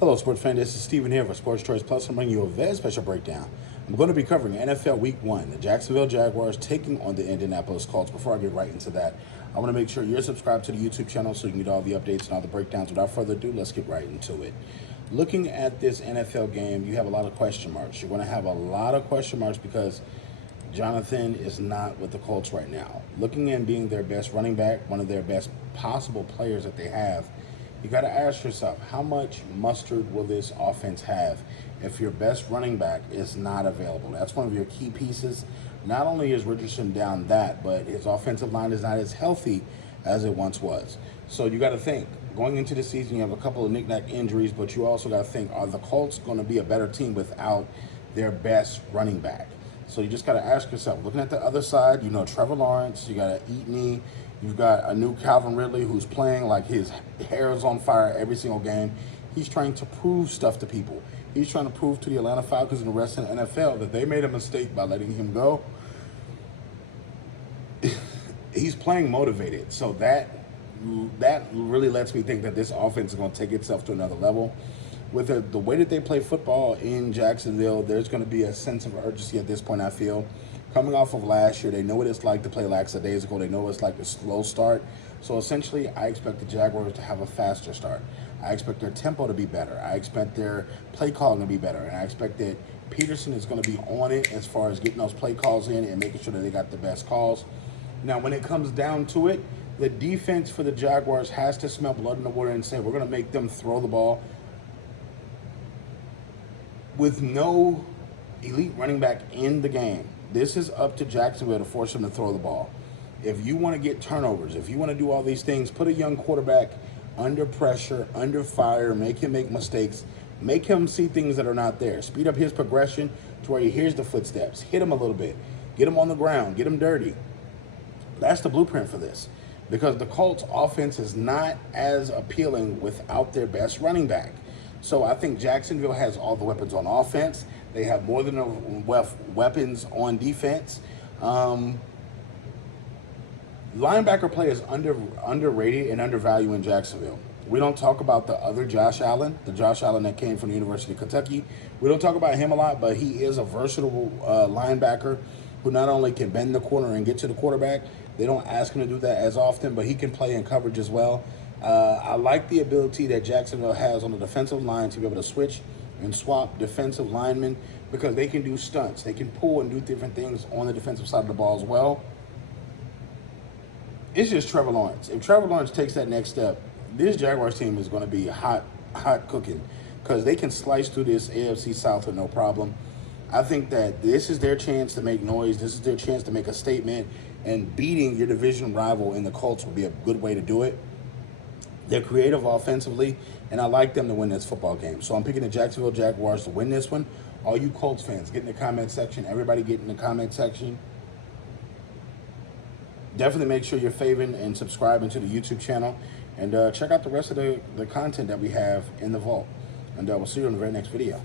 Hello, sports fan. This is Steven here for Sports Choice Plus. I'm bringing you a very special breakdown. I'm going to be covering NFL Week 1, the Jacksonville Jaguars taking on the Indianapolis Colts. Before I get right into that, I want to make sure you're subscribed to the YouTube channel so you can get all the updates and all the breakdowns. Without further ado, let's get right into it. Looking at this NFL game, you have a lot of question marks. You're going to have a lot of question marks because Jonathan is not with the Colts right now. Looking at being their best running back, one of their best possible players that they have, you got to ask yourself, how much mustard will this offense have if your best running back is not available? That's one of your key pieces. Not only is Richardson down that, but his offensive line is not as healthy as it once was. So you got to think, going into the season, you have a couple of knick-knack injuries, but you also got to think, are the Colts going to be a better team without their best running back? So you just got to ask yourself, looking at the other side, you know, Trevor Lawrence, you got Eaton, you've got a new Calvin Ridley who's playing like his hair is on fire every single game. He's trying to prove stuff to people. He's trying to prove to the Atlanta Falcons and the rest of the NFL that they made a mistake by letting him go. He's playing motivated. So that really lets me think that this offense is going to take itself to another level. With the way that they play football in Jacksonville, there's going to be a sense of urgency at this point, I feel. Coming off of last year, they know what it's like to play lackadaisical. They know what it's like to slow start. So essentially, I expect the Jaguars to have a faster start. I expect their tempo to be better. I expect their play calling to be better. And I expect that Peterson is going to be on it as far as getting those play calls in and making sure that they got the best calls. Now, when it comes down to it, the defense for the Jaguars has to smell blood in the water and say, we're going to make them throw the ball. With no elite running back in the game, this is up to Jacksonville to force him to throw the ball. If you want to get turnovers, if you want to do all these things, put a young quarterback under pressure, under fire, make him make mistakes, make him see things that are not there. Speed up his progression to where he hears the footsteps, hit him a little bit, get him on the ground, get him dirty. That's the blueprint for this, because the Colts offense is not as appealing without their best running back. So I think Jacksonville has all the weapons on offense. They have more than enough weapons on defense. Linebacker play is underrated and undervalued in Jacksonville. We don't talk about the other Josh Allen, the Josh Allen that came from the University of Kentucky. We don't talk about him a lot, but he is a versatile linebacker who not only can bend the corner and get to the quarterback. They don't ask him to do that as often, but he can play in coverage as well. I like the ability that Jacksonville has on the defensive line to be able to switch and swap defensive linemen because they can do stunts. They can pull and do different things on the defensive side of the ball as well. It's just Trevor Lawrence. If Trevor Lawrence takes that next step, this Jaguars team is going to be hot cooking because they can slice through this AFC South with no problem. I think that this is their chance to make noise. This is their chance to make a statement, and beating your division rival in the Colts will be a good way to do it. They're creative offensively, and I like them to win this football game. So I'm picking the Jacksonville Jaguars to win this one. All you Colts fans, get in the comment section. Everybody get in the comment section. Definitely make sure you're favoring and subscribing to the YouTube channel. And check out the rest of the content that we have in the vault. And we'll see you in the very next video.